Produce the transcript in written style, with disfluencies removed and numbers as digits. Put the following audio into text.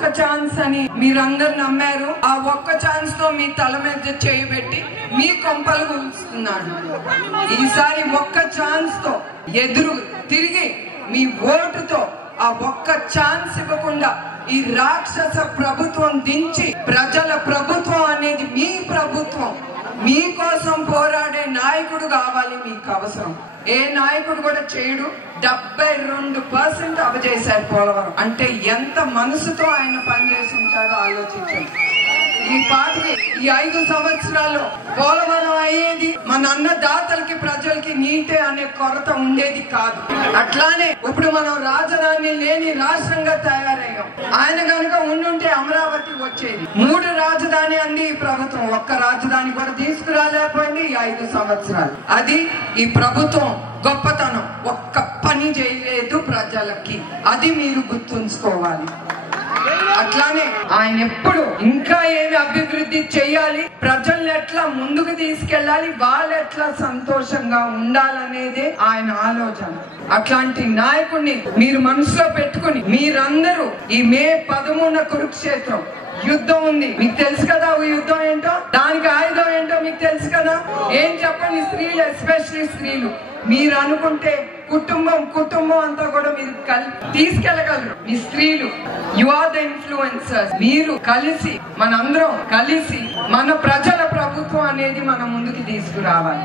ఒక్క ఛాన్స్ అని మీరందరు నమ్మారు. ఆ ఒక్క ఛాన్స్ తో మీ తల మీద చేయి పెట్టి మీ కొంపలు కూల్చుతున్నాడు. ఈసారి ఒక్క ఛాన్స్ తో ఎదురు తిరిగి మీ ఓటుతో ఆ ఒక్క ఛాన్స్ ఇవ్వకుండా ఈ రాక్షస ప్రభుత్వం దించి ప్రజల ప్రభుత్వం అనేది మీ ప్రభుత్వం, మీకోసం పోరాడే నాయకుడు కావాలి. మీకు అవసరం ఏ నాయకుడు కూడా చేయడు. 72% అపజేశారు పోలవరం అంటే ఎంత మనసుతో ఆయన పనిచేసి ఉంటాడో ఆలోచించండి. ఈ పాటికి ఈ 5 సంవత్సరాల్లో పోలవరం అయ్యేది మన అన్నదాతలకి ప్రజలకి నీటే అనే కొరత ఉండేది కాదు. అట్లానే ఇప్పుడు మనం రాజధాని లేని రాష్ట్రంగా తయారయ్యాం. ఆయన కనుక ఉండుంటే అమరావతి వచ్చేది. 3 రాజధాని అంది ఈ ప్రభుత్వం, ఒక్క రాజధాని కూడా తీసుకురాలేకపోయింది ఈ 5 సంవత్సరాలు. అది ఈ ప్రభుత్వం గొప్పతనం. ఒక్క పని చేయలేదు ప్రజలకి, అది మీరు గుర్తుంచుకోవాలి. అట్లానే ఆయన ఎప్పుడు ఇంకా ఏమి అభివృద్ధి చేయాలి, ప్రజల్ని ఎట్లా ముందుకు తీసుకెళ్లాలి, వాళ్ళు ఎట్లా సంతోషంగా ఉండాలనేదే ఆయన ఆలోచన. అట్లాంటి నాయకుడిని మీరు మనసులో పెట్టుకుని మీరందరూ ఈ మే 13 కురుక్షేత్రం యుద్ధం ఉంది. మీకు తెలుసు కదా యుద్ధం ఏంటో, దానికి ఆయుధం ఏంటో మీకు తెలుసు కదా. ఏం చెప్పండి, స్త్రీలు, ఎస్పెషలీ స్త్రీలు, మీరు అనుకుంటే కుటుంబం అంతా కూడా మీరు తీసుకెళ్లగలరు. మీ స్త్రీలు, యు ఆర్ ద ఇన్ఫ్లుయెన్సర్స్. మీరు కలిసి, మనందరం కలిసి మన ప్రజల ప్రభుత్వం అనేది మన ముందుకు తీసుకురావాలి.